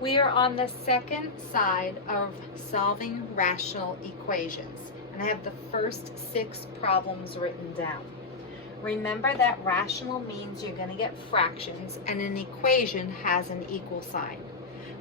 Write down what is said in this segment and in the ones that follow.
We are on the second side of solving rational equations, and I have the first 6 problems written down. Remember that rational means you're going to get fractions, and an equation has an equal sign.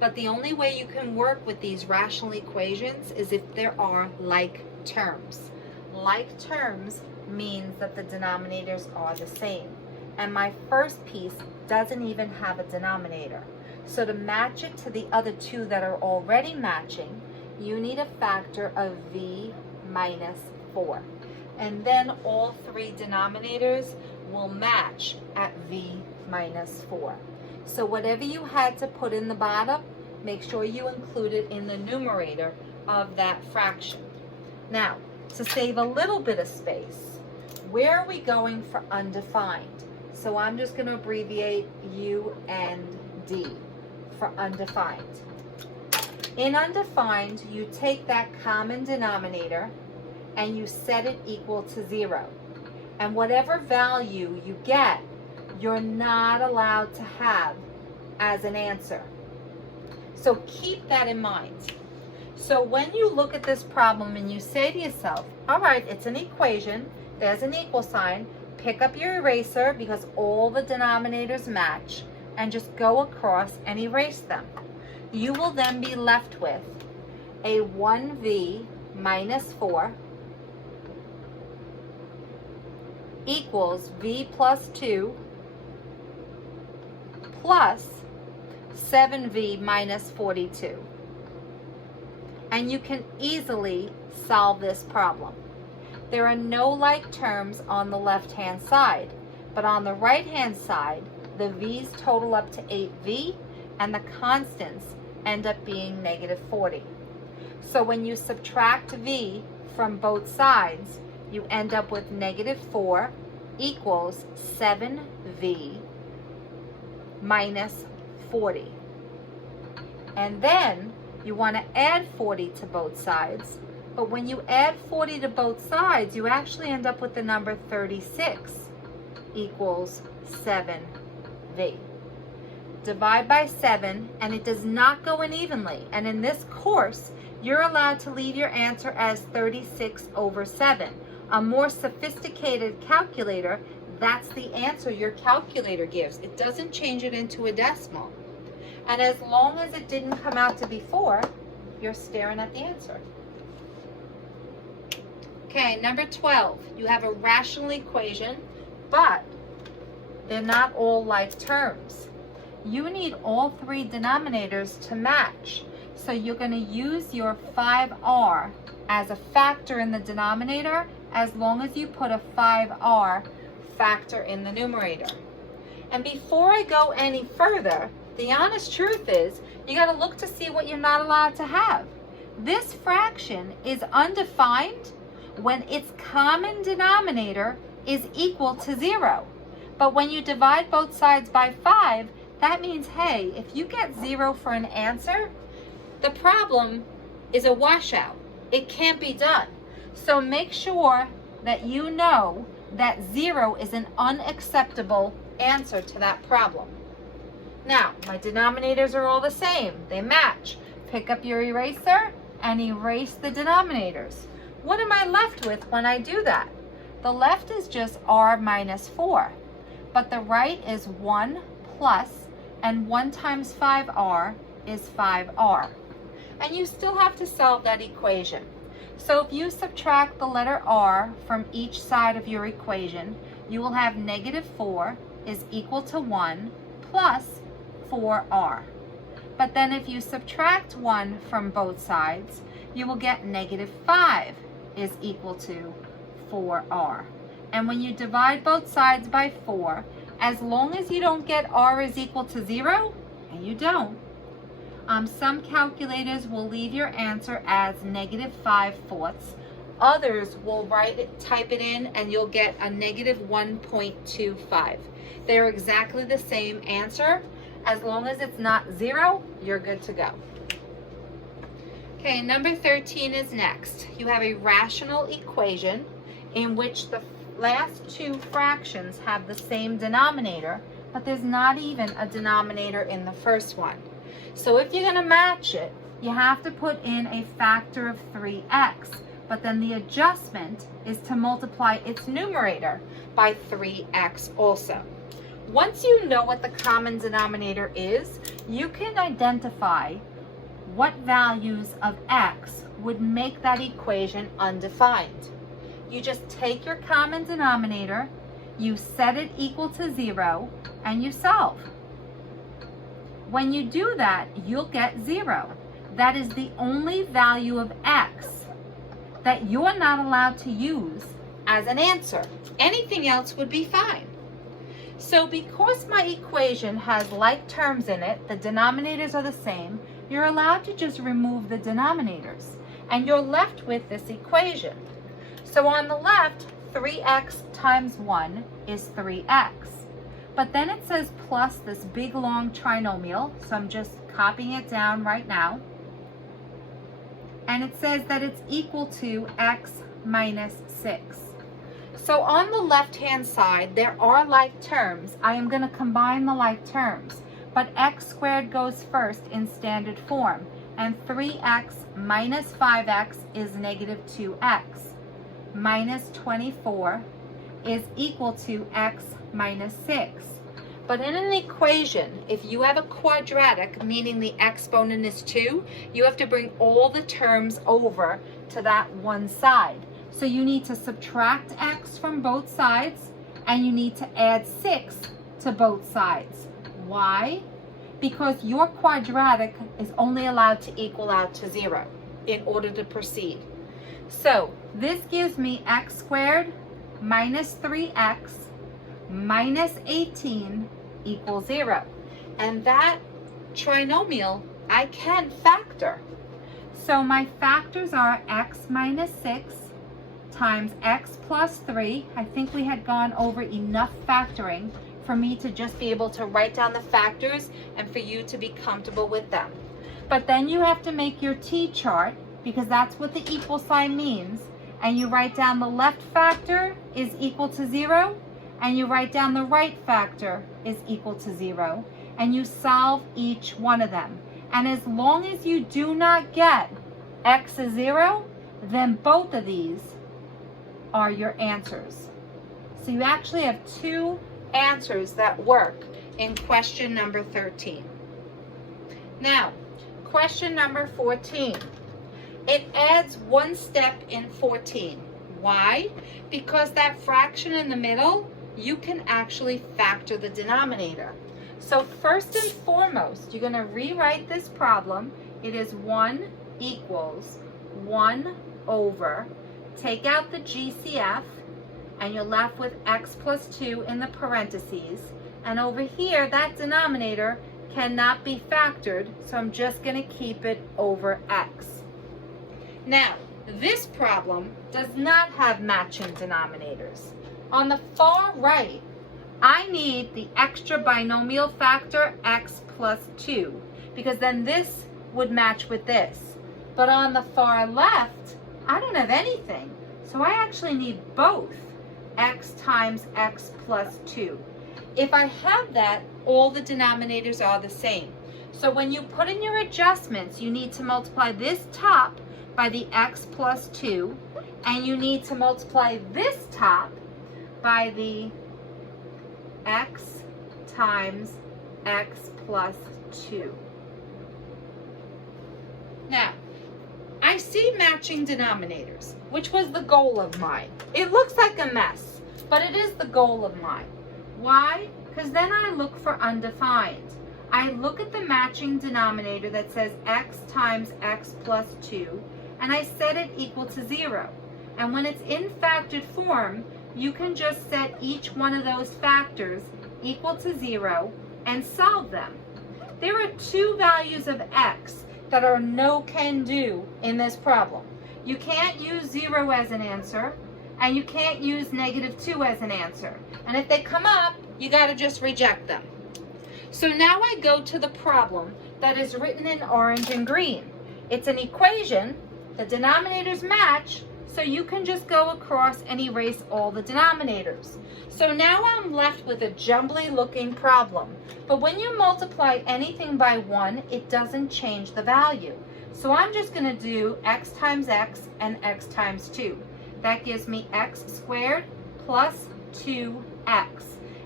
But the only way you can work with these rational equations is if there are like terms. Like terms means that the denominators are the same. And my first piece doesn't even have a denominator. So to match it to the other 2 that are already matching, you need a factor of v minus 4. And then all 3 denominators will match at v minus 4. So whatever you had to put in the bottom, make sure you include it in the numerator of that fraction. Now, to save a little bit of space, where are we going for undefined? So I'm just going to abbreviate U and D for undefined. In undefined, you take that common denominator and you set it equal to 0. And whatever value you get, you're not allowed to have as an answer. So keep that in mind. So when you look at this problem and you say to yourself, all right, it's an equation, there's an equal sign, pick up your eraser because all the denominators match, and just go across and erase them. You will then be left with a 1v minus 4 equals v plus 2 plus 7v minus 42. And you can easily solve this problem. There are no like terms on the left-hand side, but on the right-hand side, the v's total up to 8v, and the constants end up being negative 40. So when you subtract v from both sides, you end up with negative 4 equals 7v minus 40. And then you want to add 40 to both sides, but when you add 40 to both sides, you actually end up with the number 36 equals 7v. Divide by 7, and it does not go in evenly. And in this course, you're allowed to leave your answer as 36 over 7. A more sophisticated calculator, that's the answer your calculator gives. It doesn't change it into a decimal. And as long as it didn't come out to be 4, you're staring at the answer. Okay, number 12. You have a rational equation, but they're not all like terms. You need all 3 denominators to match. So you're going to use your 5r as a factor in the denominator as long as you put a 5r factor in the numerator. And before I go any further, the honest truth is you got to look to see what you're not allowed to have. This fraction is undefined when its common denominator is equal to 0. But when you divide both sides by 5, that means, hey, if you get 0 for an answer, the problem is a washout. It can't be done. So make sure that you know that 0 is an unacceptable answer to that problem. Now, my denominators are all the same. They match. Pick up your eraser and erase the denominators. What am I left with when I do that? The left is just r minus 4, but the right is 1 plus, and 1 times 5r is 5r. And you still have to solve that equation. So if you subtract the letter r from each side of your equation, you will have negative 4 is equal to 1 plus 4r. But then if you subtract 1 from both sides, you will get negative 5 is equal to 4r. And when you divide both sides by 4, as long as you don't get r is equal to 0, and you don't, some calculators will leave your answer as negative 5/4. Others will type it in, and you'll get a negative 1.25. They're exactly the same answer. As long as it's not 0, you're good to go. Okay, number 13 is next. You have a rational equation in which the last 2 fractions have the same denominator, but there's not even a denominator in the first one. So if you're going to match it, you have to put in a factor of 3x. But then the adjustment is to multiply its numerator by 3x also. Once you know what the common denominator is, you can identify what values of x would make that equation undefined. You just take your common denominator, you set it equal to 0, and you solve. When you do that, you'll get 0. That is the only value of x that you're not allowed to use as an answer. Anything else would be fine. So because my equation has like terms in it, the denominators are the same, you're allowed to just remove the denominators, and you're left with this equation. So on the left, 3x times 1 is 3x. But then it says plus this big long trinomial, so I'm just copying it down right now. And it says that it's equal to x minus 6. So on the left-hand side, there are like terms. I am going to combine the like terms. But x squared goes first in standard form. And 3x minus 5x is negative 2x. Minus 24 is equal to x minus 6. But in an equation, if you have a quadratic, meaning the exponent is 2, you have to bring all the terms over to that one side. So you need to subtract x from both sides, and you need to add 6 to both sides. Why? Because your quadratic is only allowed to equal out to 0 in order to proceed. So this gives me x squared minus 3x minus 18 equals 0. And that trinomial I can factor. So my factors are x minus 6 times x plus 3. I think we had gone over enough factoring for me to just be able to write down the factors and for you to be comfortable with them. But then you have to make your t-chart, because that's what the equal sign means. And you write down the left factor is equal to 0, and you write down the right factor is equal to 0, and you solve each one of them. And as long as you do not get x is 0, then both of these are your answers. So you actually have two answers that work in question number 13. Now, question number 14. It adds one step in 14. Why? Because that fraction in the middle, you can actually factor the denominator. So first and foremost, you're going to rewrite this problem. It is 1 equals 1 over, take out the GCF, and you're left with x plus 2 in the parentheses. And over here, that denominator cannot be factored, so I'm just going to keep it over x. Now, this problem does not have matching denominators. On the far right, I need the extra binomial factor x plus 2, because then this would match with this. But on the far left, I don't have anything, so I actually need both x times x plus 2. If I have that, all the denominators are the same. So when you put in your adjustments, you need to multiply this top by the x plus 2, and you need to multiply this top by the x times x plus 2. Now, I see matching denominators, which was the goal of mine. It looks like a mess, but it is the goal of mine. Why? Because then I look for undefined. I look at the matching denominator that says x times x plus 2, and I set it equal to 0. And when it's in factored form, you can just set each one of those factors equal to 0 and solve them. There are two values of x that are no can do in this problem. You can't use 0 as an answer, and you can't use negative 2 as an answer. And if they come up, you got to just reject them. So now I go to the problem that is written in orange and green. It's an equation, the denominators match, So you can just go across and erase all the denominators. So now I'm left with a jumbly looking problem. But when you multiply anything by 1, it doesn't change the value. So I'm just going to do x times x and x times 2. That gives me x squared plus 2x.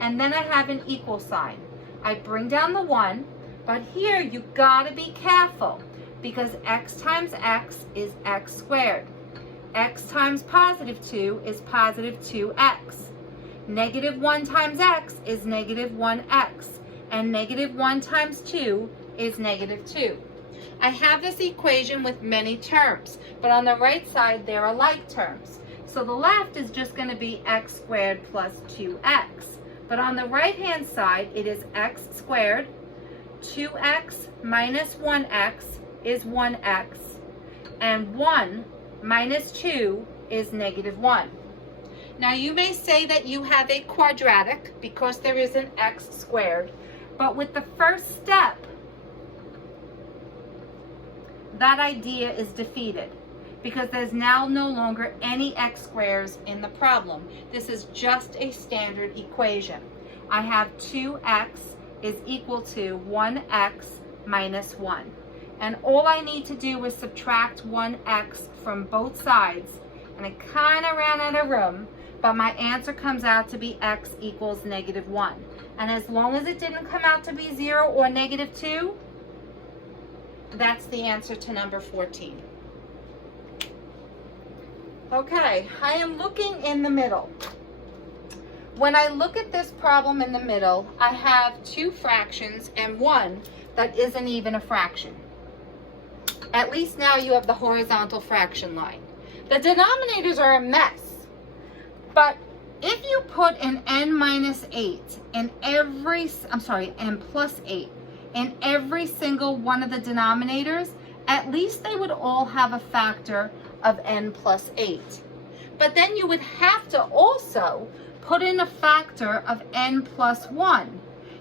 And then I have an equal sign. I bring down the 1, but here you gotta be careful because x times x is x squared. X times positive 2 is positive 2x. Negative 1 times x is negative 1x. And negative 1 times 2 is negative 2. I have this equation with many terms, but on the right side there are like terms. So the left is just going to be x squared plus 2x. But on the right hand side it is x squared, 2x minus 1x is 1x, and 1 minus 2 is negative 1. Now you may say that you have a quadratic because there is an x squared, but with the first step, that idea is defeated because there's now no longer any x squares in the problem. This is just a standard equation. I have 2x is equal to 1x minus 1. And all I need to do is subtract 1x from both sides. And I kind of ran out of room, but my answer comes out to be x equals negative 1. And as long as it didn't come out to be 0 or negative 2, that's the answer to number 14. Okay, I am looking in the middle. When I look at this problem in the middle, I have two fractions and one that isn't even a fraction. At least now you have the horizontal fraction line. The denominators are a mess, but if you an n minus 8 in n plus 8 in every single one of the denominators, at least they would all have a factor of n plus 8. But then you would have to also put in a factor of n plus 1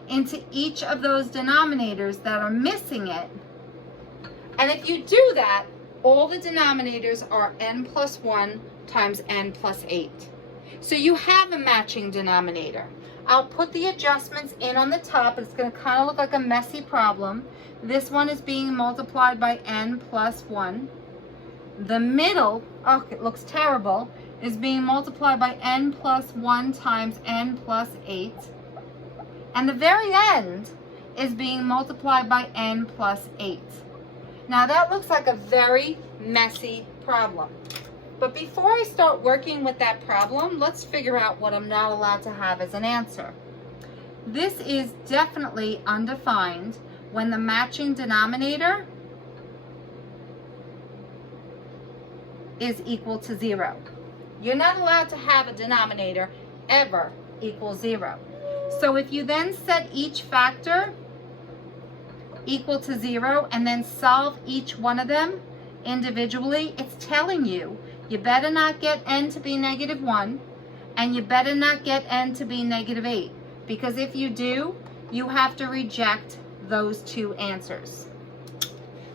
into each of those denominators that are missing it. And if you do that, all the denominators are n plus 1 times n plus 8. So you have a matching denominator. I'll put the adjustments in on the top. It's going to kind of look like a messy problem. This one is being multiplied by n plus 1. The middle, oh, it looks terrible, is being multiplied by n plus 1 times n plus 8. And the very end is being multiplied by n plus 8. Now that looks like a very messy problem. But before I start working with that problem, let's figure out what I'm not allowed to have as an answer. This is definitely undefined when the matching denominator is equal to 0. You're not allowed to have a denominator ever equal 0. So if you then set each factor equal to 0 and then solve each one of them individually, it's telling you you better not get n to be negative 1 and you better not get n to be negative 8, because if you do, you have to reject those two answers.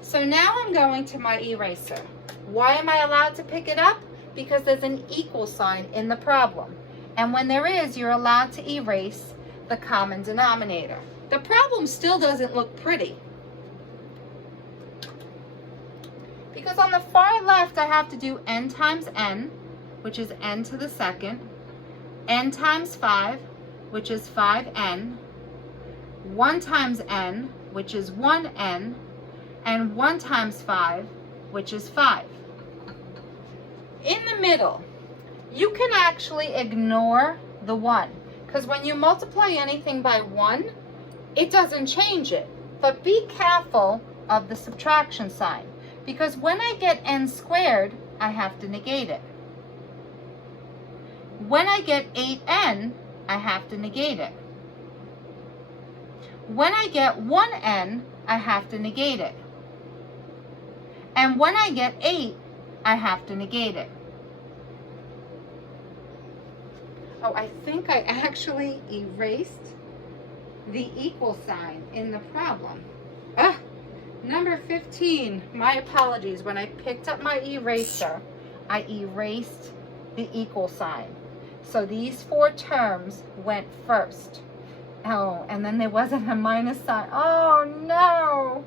So now I'm going to my eraser. Why am I allowed to pick it up? Because there's an equal sign in the problem. And when there is, you're allowed to erase the common denominator. The problem still doesn't look pretty, because on the far left I have to do n times n, which is n to the second, n times 5, which is 5n, 1 times n, which is 1n, and 1 times 5, which is 5. In the middle, you can actually ignore the 1, because when you multiply anything by 1, it doesn't change it. But be careful of the subtraction sign, because when I get n squared, I have to negate it. When I get 8n, I have to negate it. When I get 1n, I have to negate it. And when I get 8, I have to negate it. Oh, I think I actually erased the equal sign in the problem. Number 15, my apologies. When I picked up my eraser, I erased the equal sign. So these 4 terms went first. Oh, and then there wasn't a minus sign. Oh no!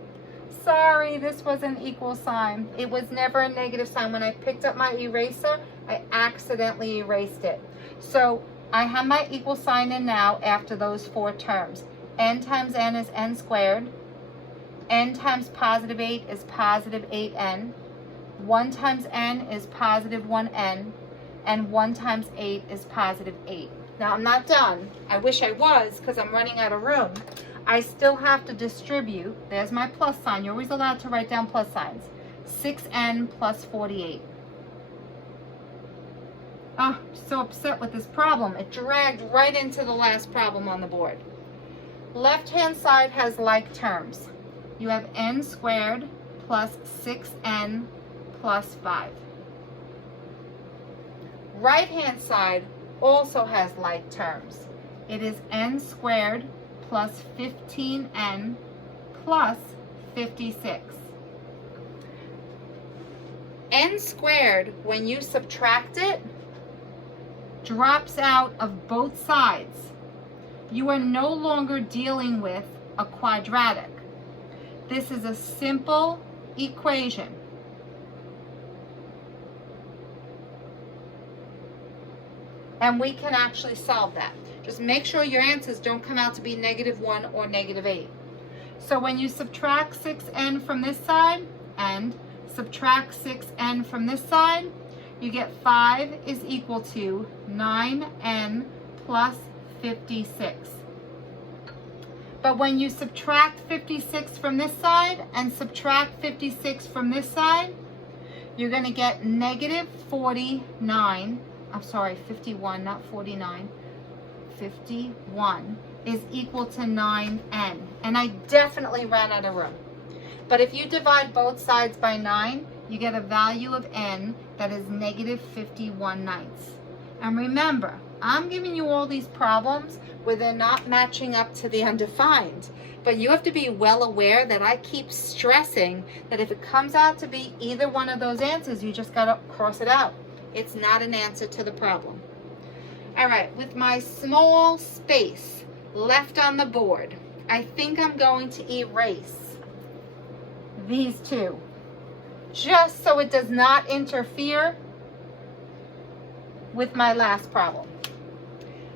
Sorry, this was an equal sign. It was never a negative sign. When I picked up my eraser, I accidentally erased it. So I have my equal sign in now after those 4 terms. N times n is n squared. N times positive 8 is positive 8n. 1 times n is positive 1n. And 1 times 8 is positive 8. Now I'm not done. I wish I was because I'm running out of room. I still have to distribute. There's my plus sign. You're always allowed to write down plus signs. 6n plus 48. Oh, so upset with this problem. It dragged right into the last problem on the board. Left-hand side has like terms. You have n squared plus 6n plus 5. Right-hand side also has like terms. It is n squared plus 15n plus 56. N squared, when you subtract it, drops out of both sides. You are no longer dealing with a quadratic. This is a simple equation. And we can actually solve that. Just make sure your answers don't come out to be -1 or -8. So when you subtract 6n from this side and subtract 6n from this side, you get 5 is equal to 9n plus 56. But when you subtract 56 from this side and subtract 56 from this side, you're going to get -49. I'm sorry, 51, not 49. 51 is equal to 9n. And I definitely ran out of room. But if you divide both sides by 9, you get a value of n that is -51/9. And remember, I'm giving you all these problems where they're not matching up to the undefined. But you have to be well aware that I keep stressing that if it comes out to be either one of those answers, you just got to cross it out. It's not an answer to the problem. All right, with my small space left on the board, I think I'm going to erase these 2, just so it does not interfere with my last problem.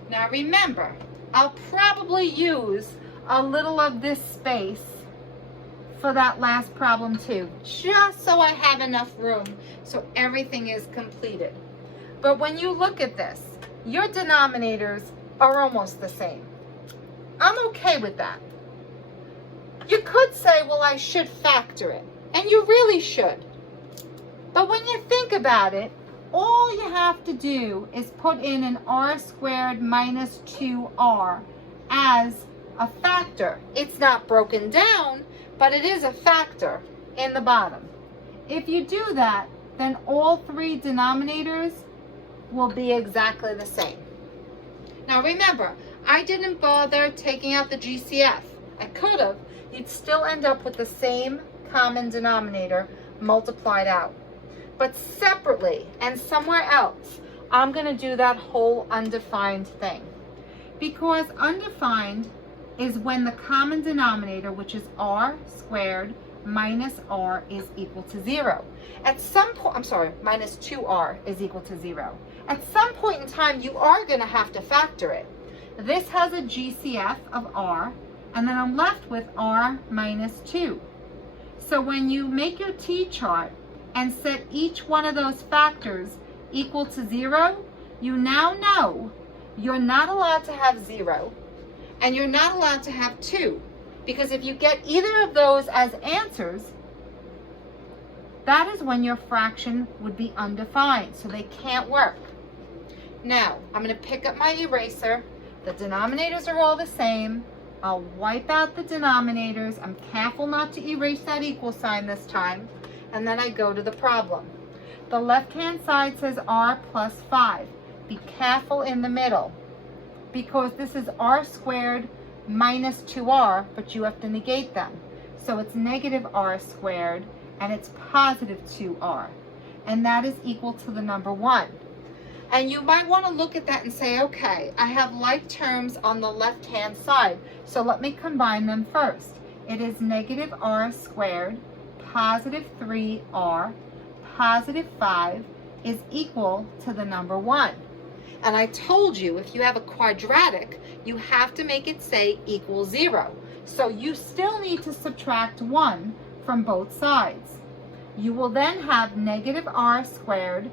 Now remember, I'll probably use a little of this space for that last problem too, just so I have enough room so everything is completed. But when you look at this, your denominators are almost the same. I'm okay with that. You could say, well, I should factor it, and you really should. But when you think about it, all you have to do is put in an r squared minus 2r as a factor. It's not broken down, but it is a factor in the bottom. If you do that, then all 3 denominators will be exactly the same. Now remember, I didn't bother taking out the GCF. I could have. You'd still end up with the same common denominator multiplied out. But separately and somewhere else, I'm going to do that whole undefined thing. Because undefined is when the common denominator, which is r squared minus r, is equal to 0. At some point, I'm sorry, minus 2r is equal to 0. At some point in time, you are going to have to factor it. This has a GCF of r, and then I'm left with r minus 2. So when you make your t-chart and set each one of those factors equal to 0, you now know you're not allowed to have 0, and you're not allowed to have 2, because if you get either of those as answers, that is when your fraction would be undefined, so they can't work. Now, I'm going to pick up my eraser. The denominators are all the same. I'll wipe out the denominators. I'm careful not to erase that equal sign this time. And then I go to the problem. The left-hand side says r plus 5. Be careful in the middle, because this is r squared minus 2r, but you have to negate them. So it's negative r squared, and it's positive 2r. and that is equal to the number 1. And you might want to look at that and say, okay, I have like terms on the left-hand side, so let me combine them first. It is negative r squared, positive 3r, positive 5 is equal to the number 1. And I told you, if you have a quadratic, you have to make it say equal 0. So you still need to subtract 1 from both sides. You will then have negative r squared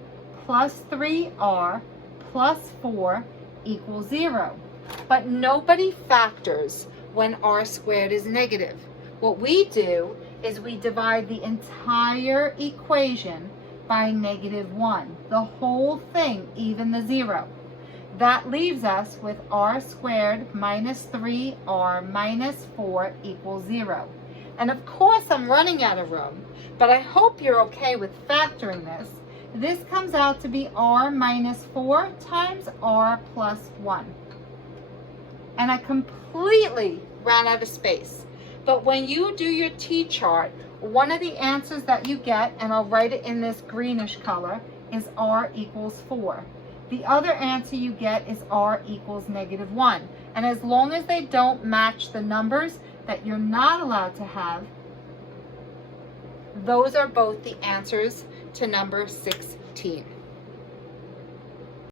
plus 3r plus 4 equals 0. But nobody factors when r squared is negative. What we do is we divide the entire equation by negative 1. The whole thing, even the 0. That leaves us with r squared minus 3r minus 4 equals 0. And of course I'm running out of room, but I hope you're okay with factoring this. This comes out to be r minus 4 times r plus 1. And I completely ran out of space. But when you do your t-chart, one of the answers that you get, and I'll write it in this greenish color, is r equals 4. The other answer you get is r equals negative 1. And as long as they don't match the numbers that you're not allowed to have, those are both the answers to number 16.